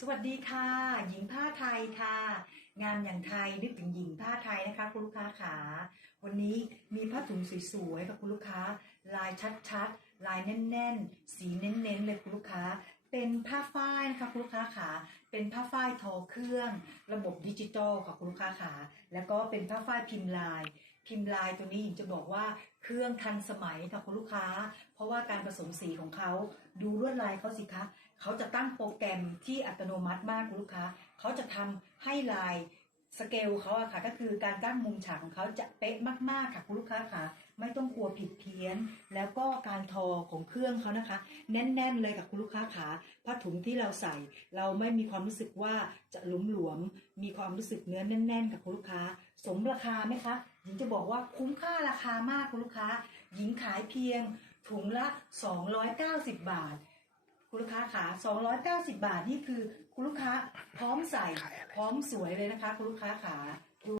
สวัสดีค่ะ หญิงผ้าไทยค่ะ งามอย่างไทยนึกถึงหญิงผ้าไทยนะคะ คุณลูกค้าขาวันนี้มีผ้าถุงสวยๆกับคุณลูกค้า ลายชัดๆ ลายแน่นๆ สีเน้นๆเลยคุณลูกค้า เป็นผ้าฝ้ายนะคะคุณลูกค้าขาเป็นผ้าฝ้ายทอเครื่อง ระบบดิจิตอลค่ะคุณลูกค้าขาแล้วก็เป็นผ้าฝ้ายพิมพ์ลาย พิมพ์ลายตัวนี้หญิงจะบอกว่าเครื่องทันสมัยค่ะคุณลูกค้า เพราะว่าการผสมสีของเขาดูลวดลายเขาสิคะเขาจะตั้งโปรแกรมที่อัตโนมัติมากคุณลูกค้าเขาจะทำให้ลาย สเกลเขาอะค่ะ ก็คือการตั้งมุมฉากของเขาจะเป๊ะมากๆค่ะคุณลูกค้าค่ะ ไม่ต้องกลัวผิดเพี้ยน แล้วก็การทอของเครื่องเขานะคะ แน่นๆเลยค่ะคุณลูกค้าขาผ้าถุงที่เราใส่ เราไม่มีความรู้สึกว่าจะหลุมหลวมๆมีความรู้สึกเนื้อแน่นๆ กับคุณลูกค้า สมราคาไหมคะหญิงจะบอกว่าคุ้มค่าราคามากคุณลูกค้า หญิงขายเพียงถุงละ 290 บาท คุณลูกค้าขา290 บาทนี่คือคุณลูกค้าพ ใส่พร้อมสวยเลยนะคะ คุณลูกค้าขา